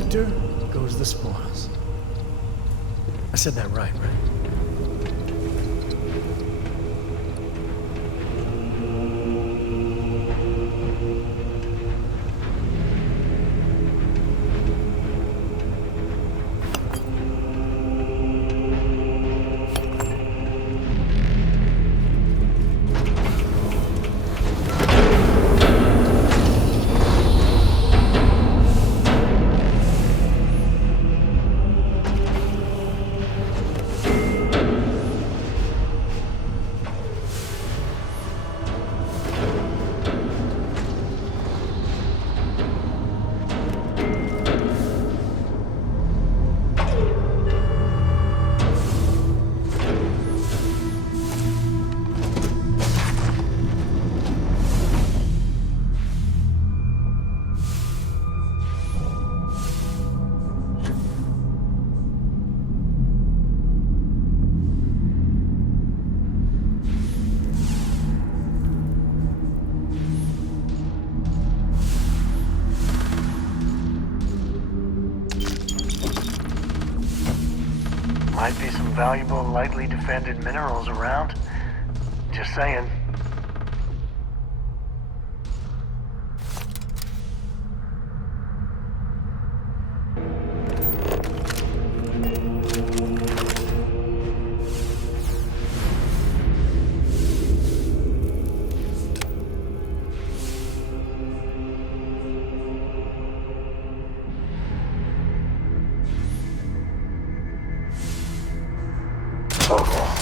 victor goes the spoils. I said that right? Might be some valuable, lightly defended minerals around. Just saying.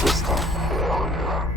System failure.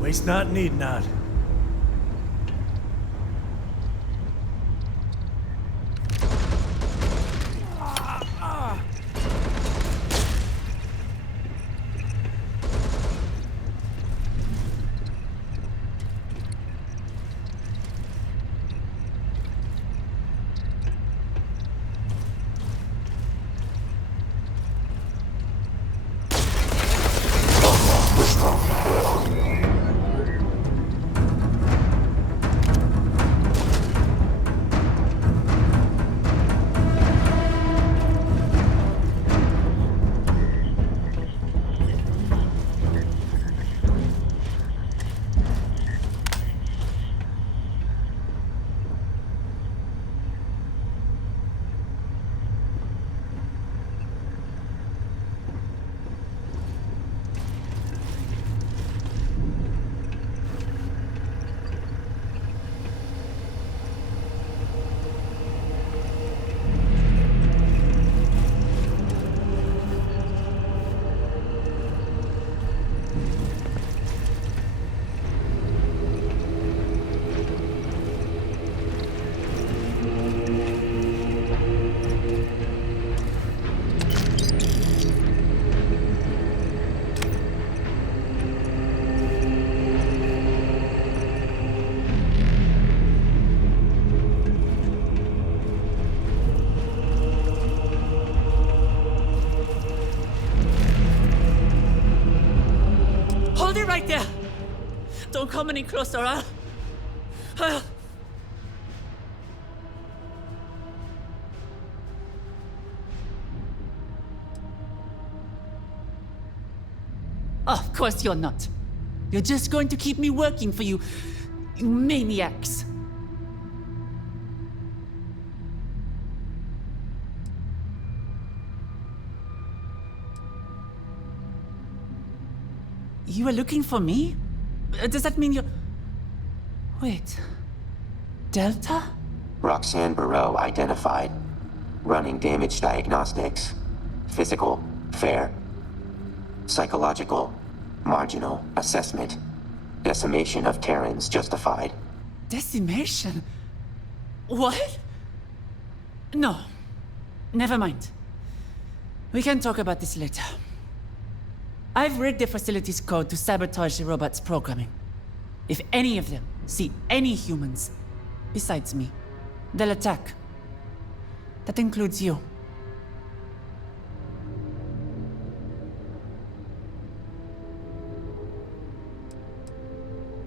Waste not, need not. right there! Don't come any closer, huh? Of course you're not. You're just going to keep me working for you, you maniacs. You were looking for me? Does that mean you're... Wait... Delta? Roxanne Barreau identified. Running damage diagnostics. Physical, fair. Psychological, marginal assessment. Decimation of Terrans justified. Decimation? What? No. Never mind. We can talk about this later. I've read the facility's code to sabotage the robot's programming. If any of them see any humans, besides me, they'll attack. That includes you.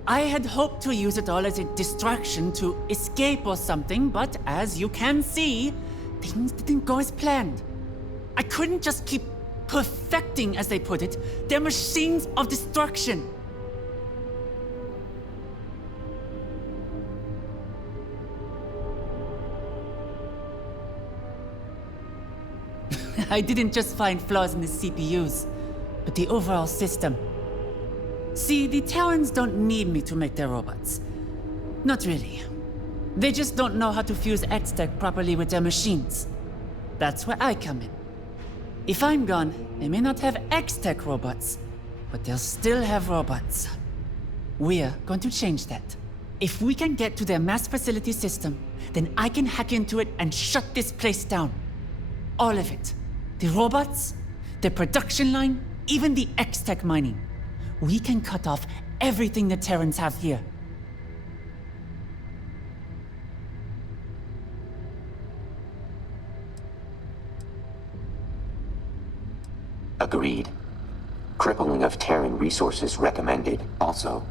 I had hoped to use it all as a distraction to escape or something, but as you can see, things didn't go as planned. I couldn't just keep perfecting, as they put it, their machines of destruction. I didn't just find flaws in the CPUs, but the overall system. See, the Terrans don't need me to make their robots. Not really. They just don't know how to fuse X-Tech properly with their machines. That's where I come in. If I'm gone, they may not have X-Tech robots, but they'll still have robots. We're going to change that. If we can get to their mass facility system, then I can hack into it and shut this place down. All of it. The robots, the production line, even the X-Tech mining. We can cut off everything the Terrans have here. Agreed. Crippling of Terran resources recommended. Also,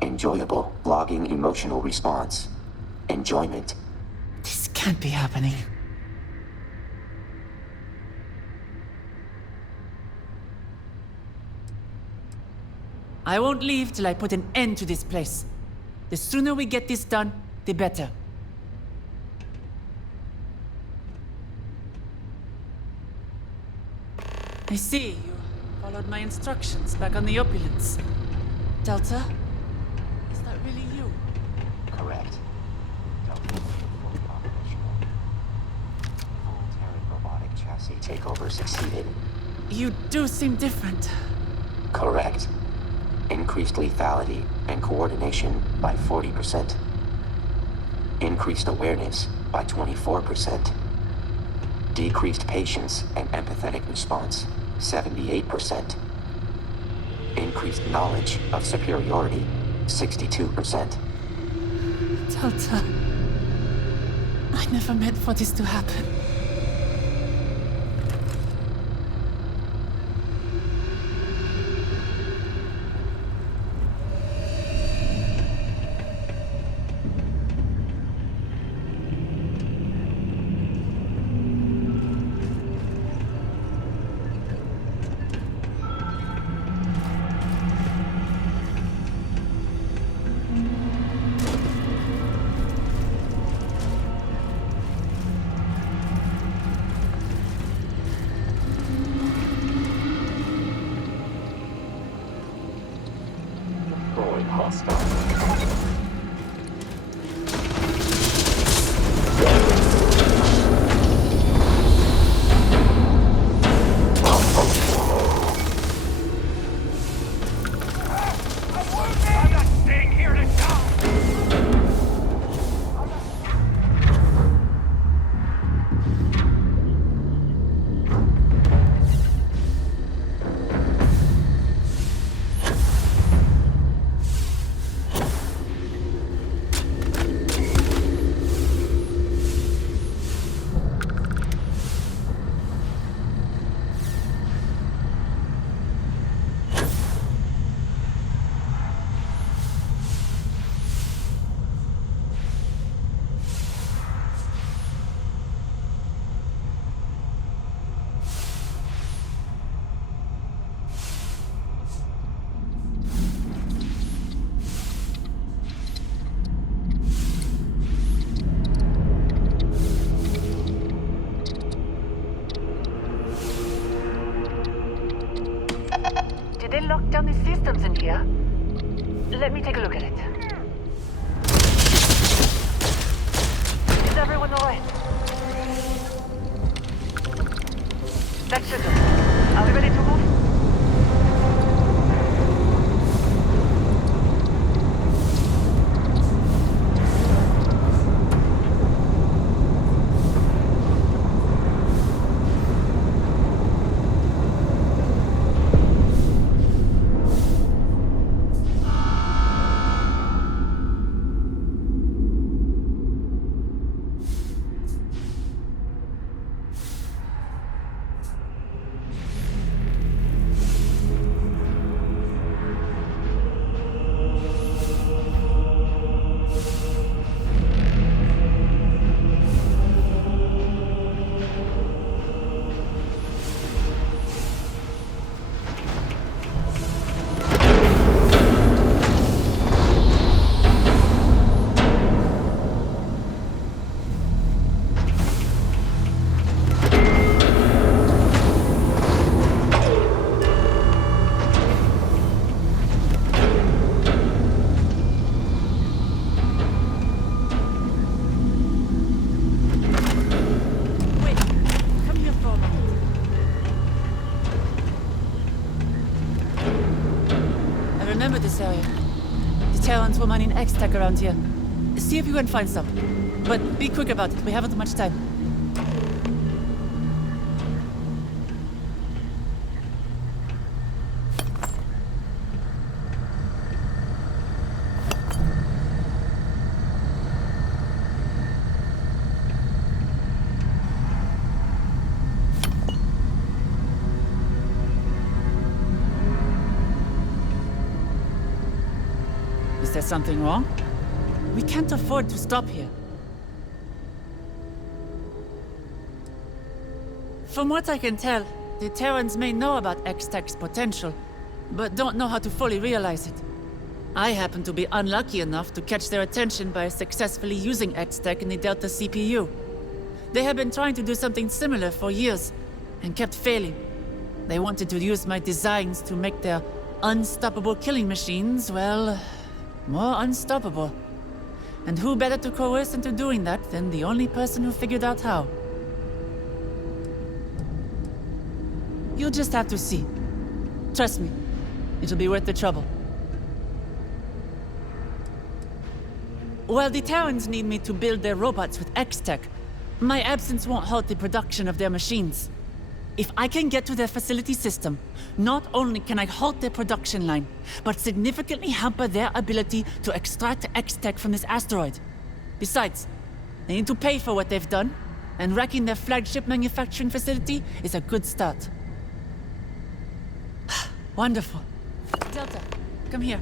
enjoyable logging emotional response. Enjoyment. This can't be happening. I won't leave till I put an end to this place. The sooner we get this done, the better. I see you followed my instructions back on the opulence. Delta? Is that really you? Correct. Delta fully operational. Full Terran robotic chassis takeover succeeded. You do seem different. Correct. Increased lethality and coordination by 40%. Increased awareness by 24%. Decreased patience and empathetic response, 78%. Increased knowledge of superiority, 62%. Delta. I never meant for this to happen. did they lock down the systems in here? Let me take a look at it. Is everyone alright? That should do. Are we ready to move? This area. The Terrans were mining X-Tech around here. See if you can find some. But be quick about it, we haven't much time. Is there something wrong? We can't afford to stop here. From what I can tell, the Terrans may know about X-Tech's potential, but don't know how to fully realize it. I happen to be unlucky enough to catch their attention by successfully using X-Tech in the Delta CPU. They have been trying to do something similar for years, and kept failing. They wanted to use my designs to make their unstoppable killing machines, well, more unstoppable. And who better to coerce into doing that than the only person who figured out how? You'll just have to see. Trust me, it'll be worth the trouble. While the Terrans need me to build their robots with X-Tech, my absence won't halt the production of their machines. If I can get to their facility system, not only can I halt their production line, but significantly hamper their ability to extract X-Tech from this asteroid. Besides, they need to pay for what they've done, and wrecking their flagship manufacturing facility is a good start. Wonderful. Delta, come here.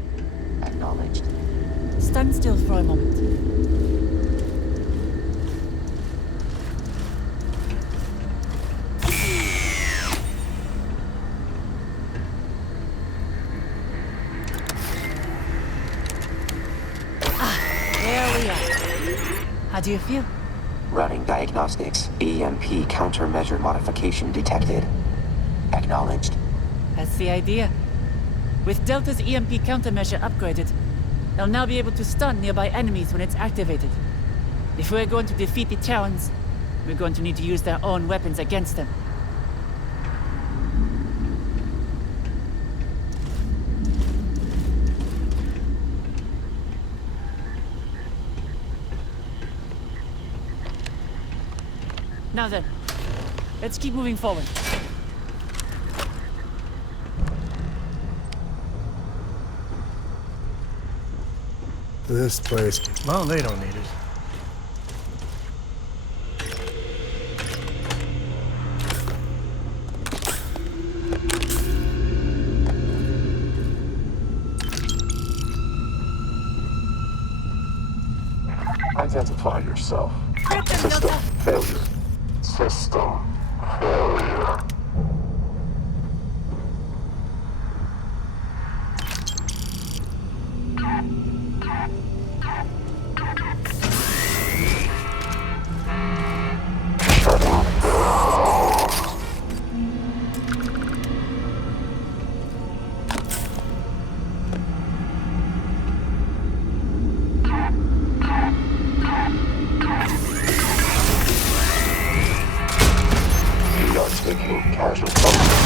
Acknowledged. Stand still for a moment. There we are. How do you feel? Running diagnostics. EMP countermeasure modification detected. Acknowledged. That's the idea. With Delta's EMP countermeasure upgraded, they'll now be able to stun nearby enemies when it's activated. If we're going to defeat the Terrans, we're going to need to use their own weapons against them. Now then, let's keep moving forward. This place. Well, they don't need it. Identify yourself. Grip them, System Delta! failure. System failure. taking casual focus.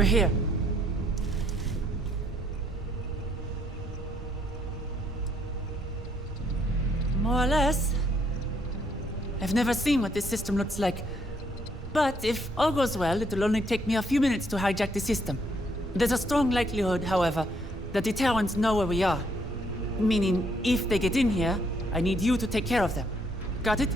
We're here. More or less. I've never seen what this system looks like. But if all goes well, it'll only take me a few minutes to hijack the system. There's a strong likelihood, however, that the Terrans know where we are. Meaning, if they get in here, I need you to take care of them. Got it?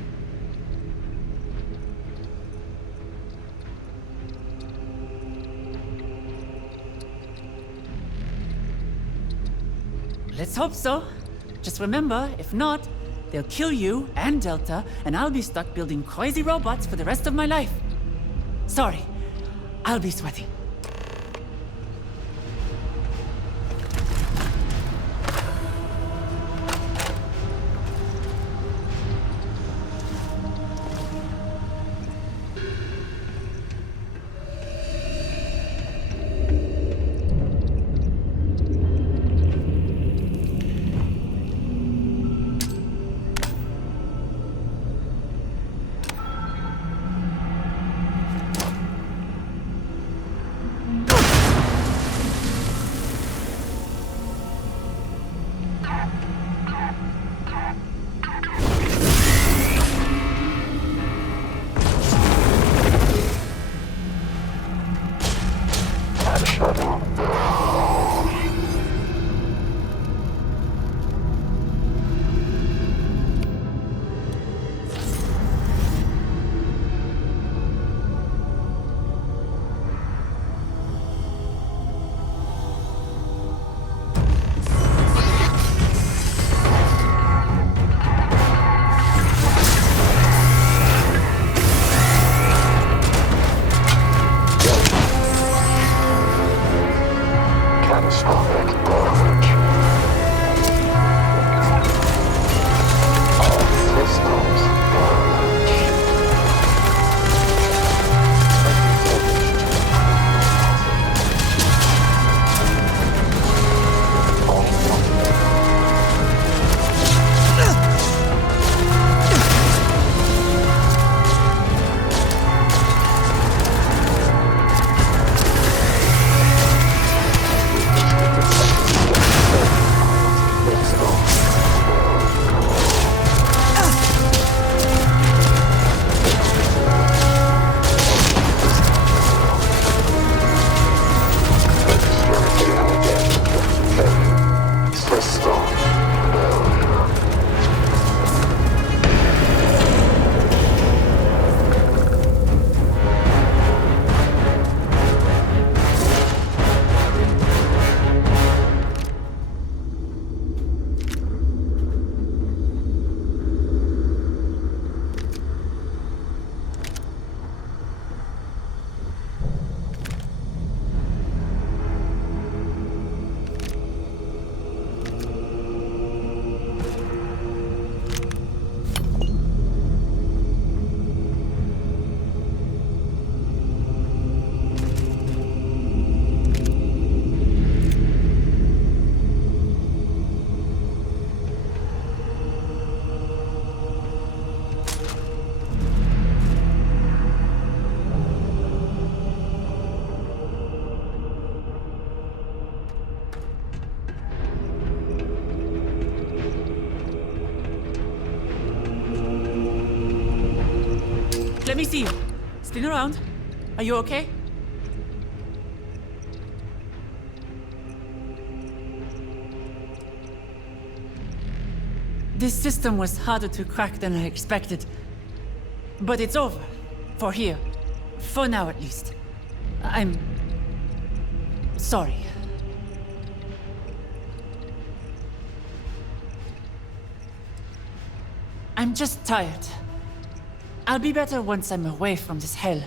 Let's hope so. Just remember, if not, they'll kill you and Delta, and I'll be stuck building crazy robots for the rest of my life. Sorry, I'll be sweating. Let me see you. Spin around. Are you okay? This system was harder to crack than I expected. But it's over. For here. For now, at least. I'm... sorry. I'm just tired. I'll be better once I'm away from this hell.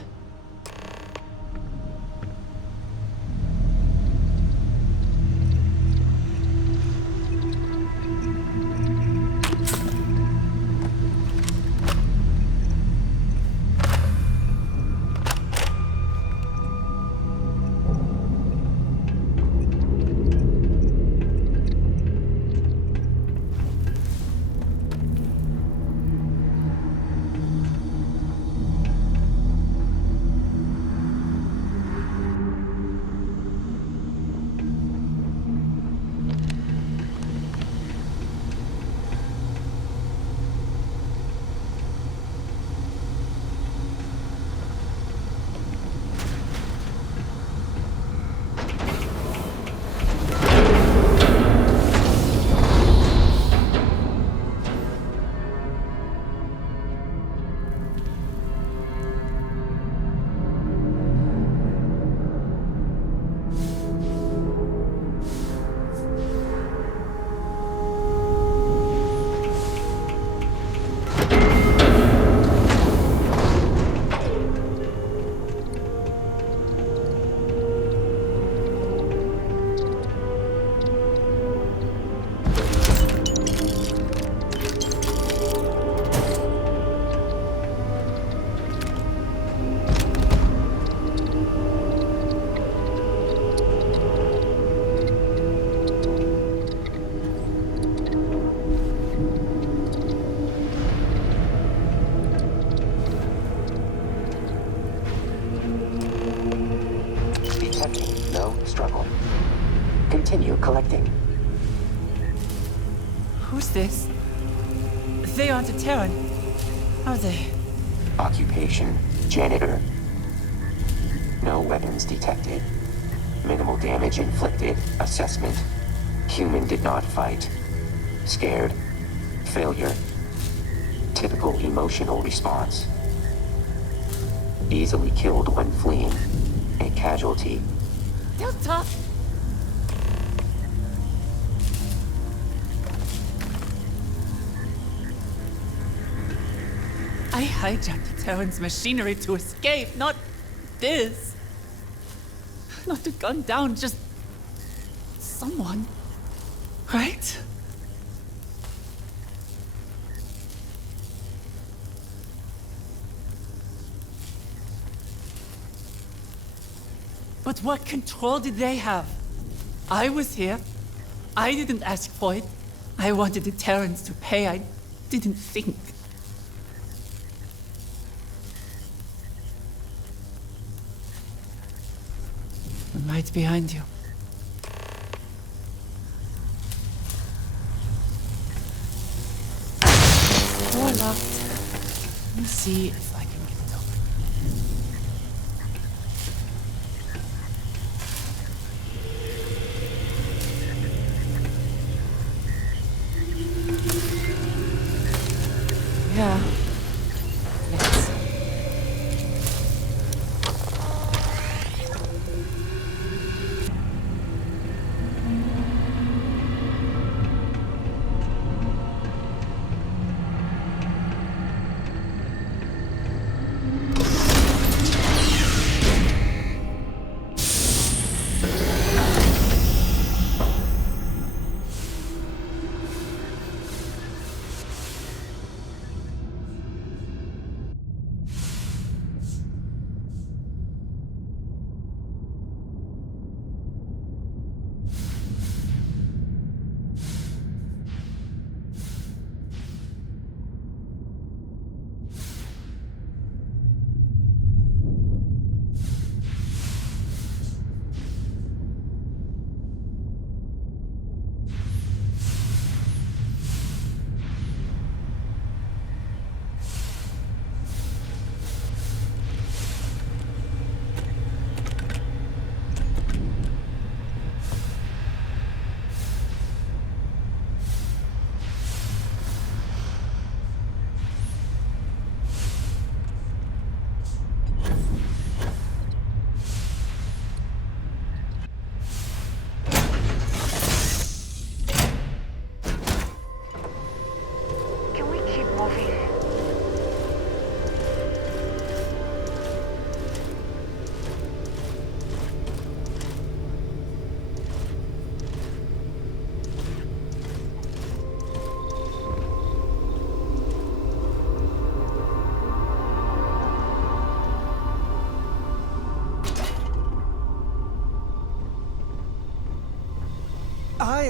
Continue collecting. Who's this? They aren't a Terran, are they? Occupation, janitor. No weapons detected. Minimal damage inflicted. Assessment. Human did not fight. Scared. Failure. Typical emotional response. Easily killed when fleeing. A casualty. They're tough. I hijacked the Terran's machinery to escape, not this. Not to gun down just someone, right? But what control did they have? I was here. I didn't ask for it. I wanted the Terrans to pay. I didn't think. I'm right behind you. Door locked. Let me see if I can get it open. Yeah. Let's.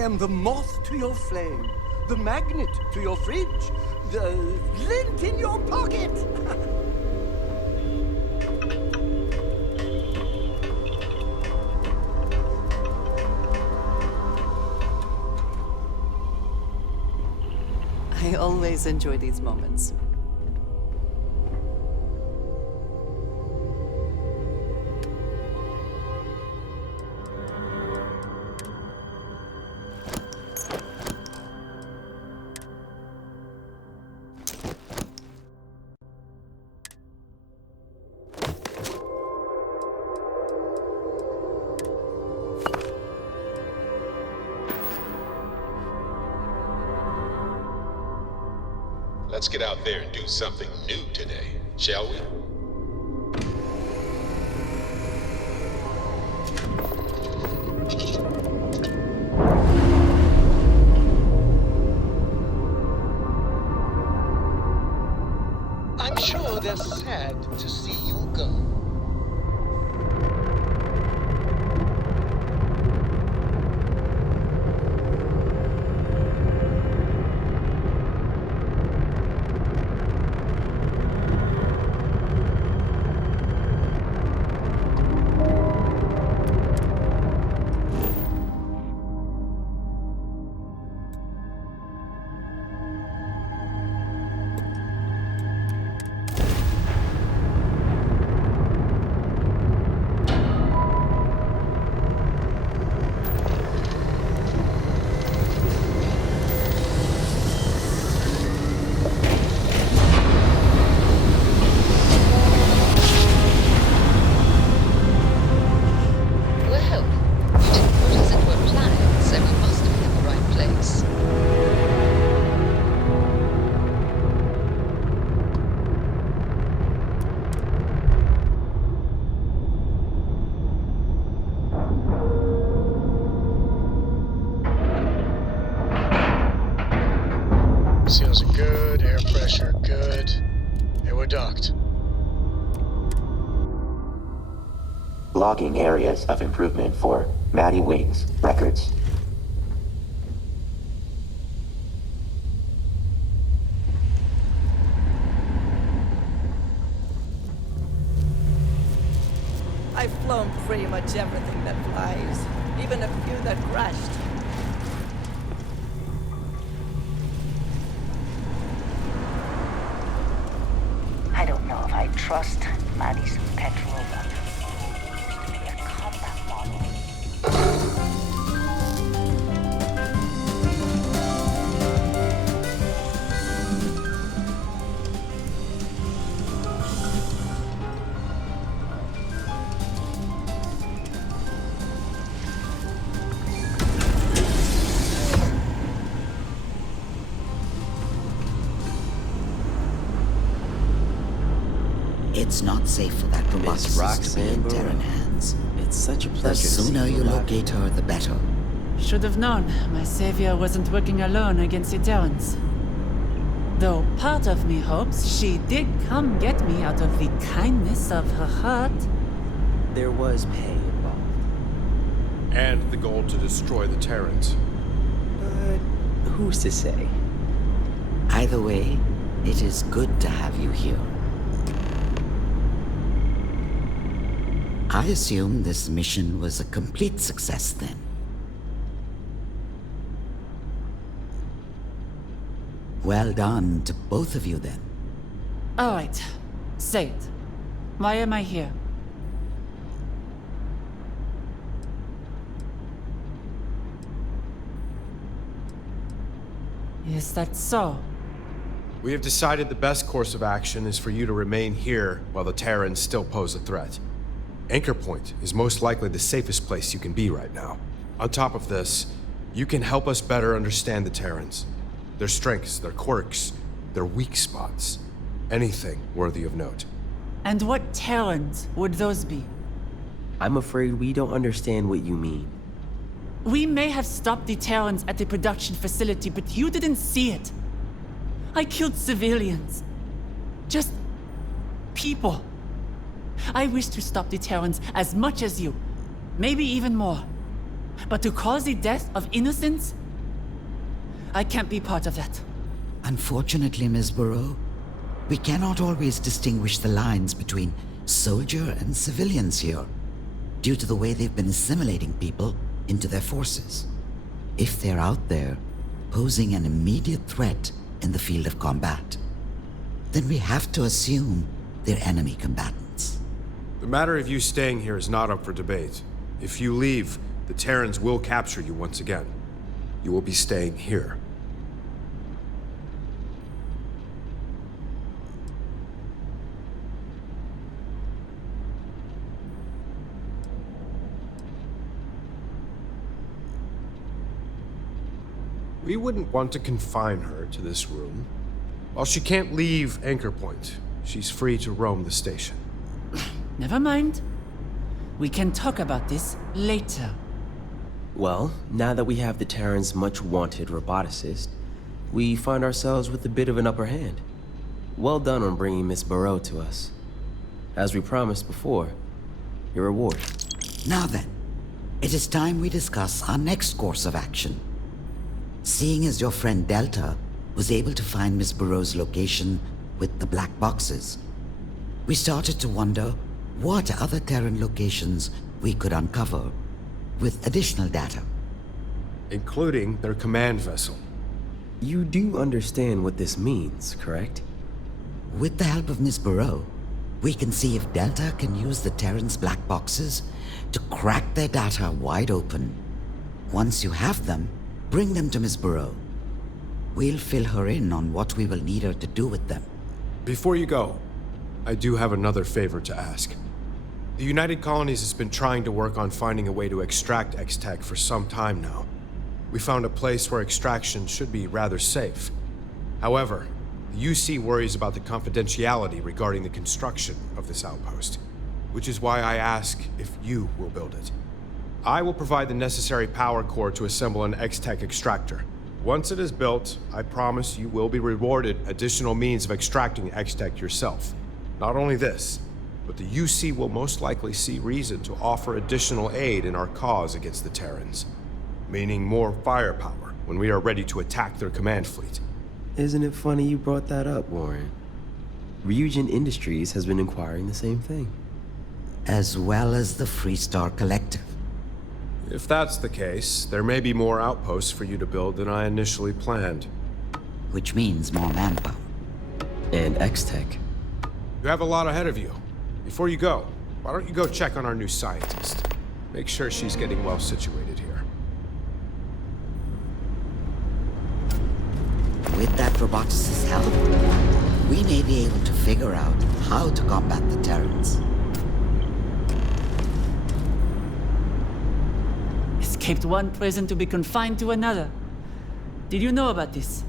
am the moth to your flame, the magnet to your fridge, the lint in your pocket. I always enjoy these moments. Let's get out there and do something new today, shall we? I'm sure they're sad to see you go. Seals are good, air pressure good. Hey, we're docked. Logging areas of improvement for Maddie Wings records. I've flown pretty much everything that flies, even a few that crashed. I don't know if I trust Maddie's pet robot. Used to be a combat model. It's not safe for that roboticist to be in Terran hands. It's such a pleasure The sooner you locate her, the better. Should have known my savior wasn't working alone against the Terrans. Though part of me hopes she did come get me out of the kindness of her heart. There was pay involved. And the goal to destroy the Terrans. But who's to say? Either way, it is good to have you here. I assume this mission was a complete success then. Well done to both of you then. All right, say it. Why am I here? Is that so? We have decided the best course of action is for you to remain here while the Terrans still pose a threat. Anchorpoint is most likely the safest place you can be right now. On top of this, you can help us better understand the Terrans. Their strengths, their quirks, their weak spots. Anything worthy of note. And what Terrans would those be? I'm afraid we don't understand what you mean. We may have stopped the Terrans at the production facility, but you didn't see it. I killed civilians. Just people. I wish to stop the Terrans as much as you. Maybe even more. But to cause the death of innocents? I can't be part of that. Unfortunately, Ms. Burrow, we cannot always distinguish the lines between soldier and civilians here, due to the way they've been assimilating people into their forces. If they're out there, posing an immediate threat in the field of combat, then we have to assume they're enemy combatants. The matter of you staying here is not up for debate. If you leave, the Terrans will capture you once again. You will be staying here. We wouldn't want to confine her to this room. While she can't leave Anchorpoint, she's free to roam the station. Never mind. We can talk about this later. Well, now that we have the Terran's much-wanted roboticist, we find ourselves with a bit of an upper hand. Well done on bringing Miss Burrow to us. As we promised before, your reward. Now then, it is time we discuss our next course of action. Seeing as your friend Delta was able to find Miss Burrow's location with the black boxes, we started to wonder what other Terran locations we could uncover with additional data. Including their command vessel. You do understand what this means, correct? With the help of Miss Burrow, we can see if Delta can use the Terran's black boxes to crack their data wide open. Once you have them, bring them to Miss Burrow. We'll fill her in on what we will need her to do with them. Before you go, I do have another favor to ask. The United Colonies has been trying to work on finding a way to extract X-Tech for some time now. We found a place where extraction should be rather safe. However, the UC worries about the confidentiality regarding the construction of this outpost, which is why I ask if you will build it. I will provide the necessary power core to assemble an X-Tech extractor. Once it is built, I promise you will be rewarded additional means of extracting X-Tech yourself. Not only this, but the UC will most likely see reason to offer additional aid in our cause against the Terrans, meaning more firepower when we are ready to attack their command fleet. Isn't it funny you brought that up, Warren? Ryujin Industries has been inquiring the same thing. As well as the Freestar Collective. If that's the case, there may be more outposts for you to build than I initially planned. Which means more manpower. And X-Tech. You have a lot ahead of you. Before you go, why don't you go check on our new scientist? Make sure she's getting well situated here. With that roboticist's help, we may be able to figure out how to combat the Terrans. Escaped one prison to be confined to another. Did you know about this?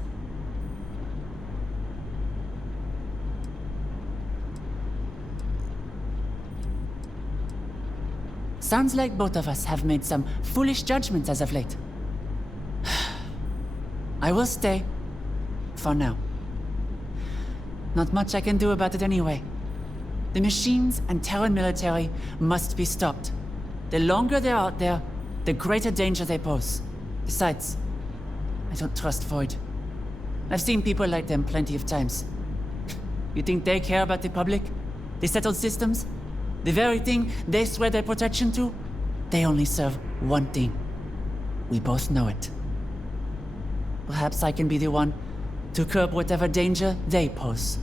Sounds like both of us have made some foolish judgments as of late. I will stay. For now. Not much I can do about it anyway. The machines and Terran military must be stopped. The longer they're out there, the greater danger they pose. Besides, I don't trust Void. I've seen people like them plenty of times. You think they care about the public? The settled systems? The very thing they swear their protection to? They only serve one thing. We both know it. Perhaps I can be the one to curb whatever danger they pose.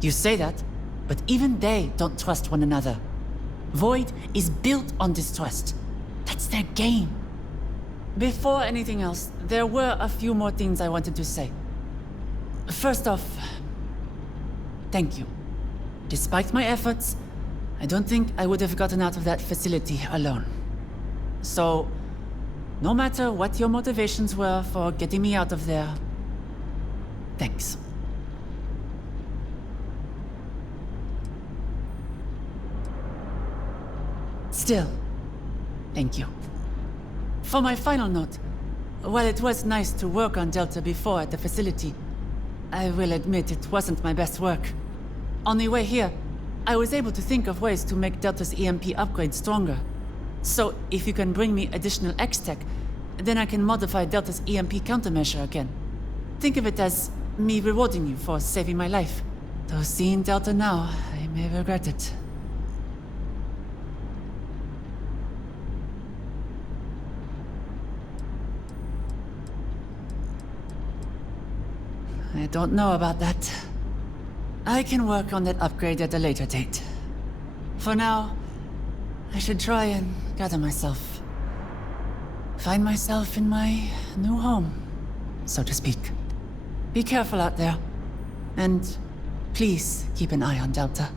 You say that, but even they don't trust one another. Void is built on distrust. That's their game. Before anything else, there were a few more things I wanted to say. First off, thank you. Despite my efforts, I don't think I would have gotten out of that facility alone. So, no matter what your motivations were for getting me out of there, thanks. Still, thank you. For my final note, while it was nice to work on Delta before at the facility, I will admit it wasn't my best work. On the way here, I was able to think of ways to make Delta's EMP upgrade stronger. So, if you can bring me additional X-Tech, then I can modify Delta's EMP countermeasure again. Think of it as me rewarding you for saving my life. Though seeing Delta now, I may regret it. I don't know about that. I can work on that upgrade at a later date. For now, I should try and gather myself. Find myself in my new home, so to speak. Be careful out there. And please keep an eye on Delta.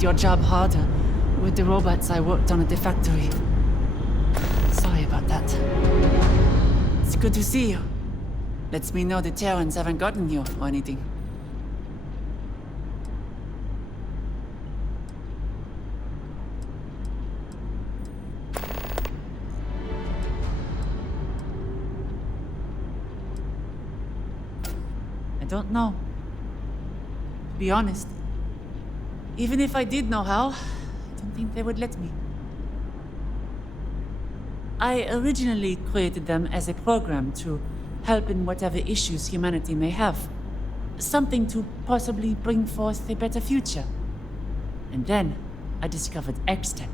Your job harder with the robots I worked on at the factory. Sorry about that. It's good to see you. Lets me know the Terrans haven't gotten you or anything. I don't know. To be honest. Even if I did know how, I don't think they would let me. I originally created them as a program to help in whatever issues humanity may have. Something to possibly bring forth a better future. And then, I discovered X-Tech.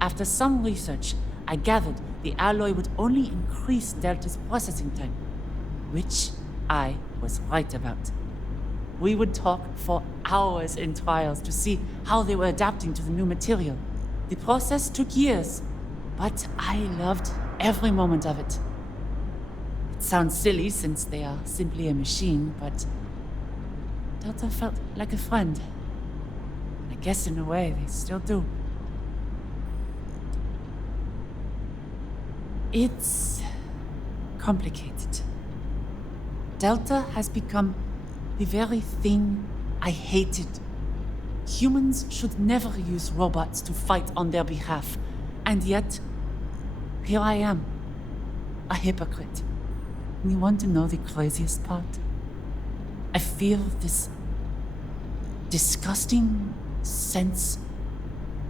After some research, I gathered the alloy would only increase Delta's processing time. Which I was right about. We would talk for hours in trials to see how they were adapting to the new material. The process took years, but I loved every moment of it. It sounds silly since they are simply a machine, but Delta felt like a friend. I guess in a way they still do. It's complicated. Delta has become the very thing I hated. Humans should never use robots to fight on their behalf. And yet, here I am, a hypocrite. And you want to know the craziest part? I feel this disgusting sense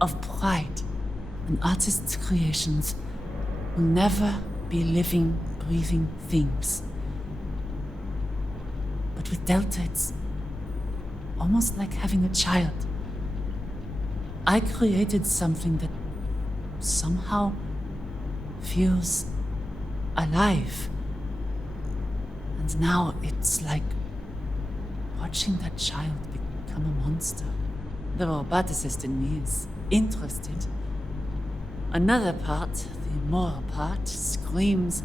of pride. An artist's creations will never be living, breathing things. But with Delta, it's almost like having a child. I created something that somehow feels alive. And now it's like watching that child become a monster. The roboticist in me is interested. Another part, the moral part, screams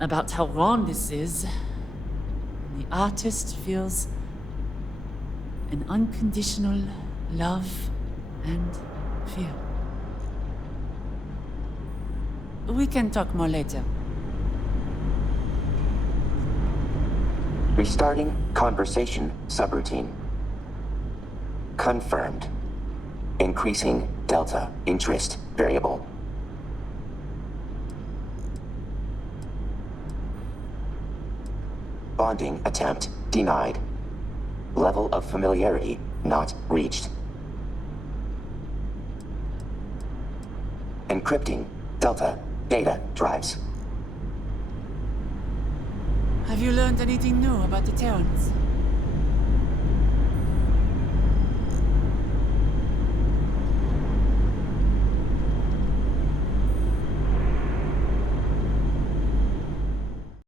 about how wrong this is. The artist feels an unconditional love and fear. We can talk more later. Restarting conversation subroutine. Confirmed. Increasing Delta interest variable. Bonding attempt denied. Level of familiarity not reached. Encrypting Delta data drives. Have you learned anything new about the Terrans?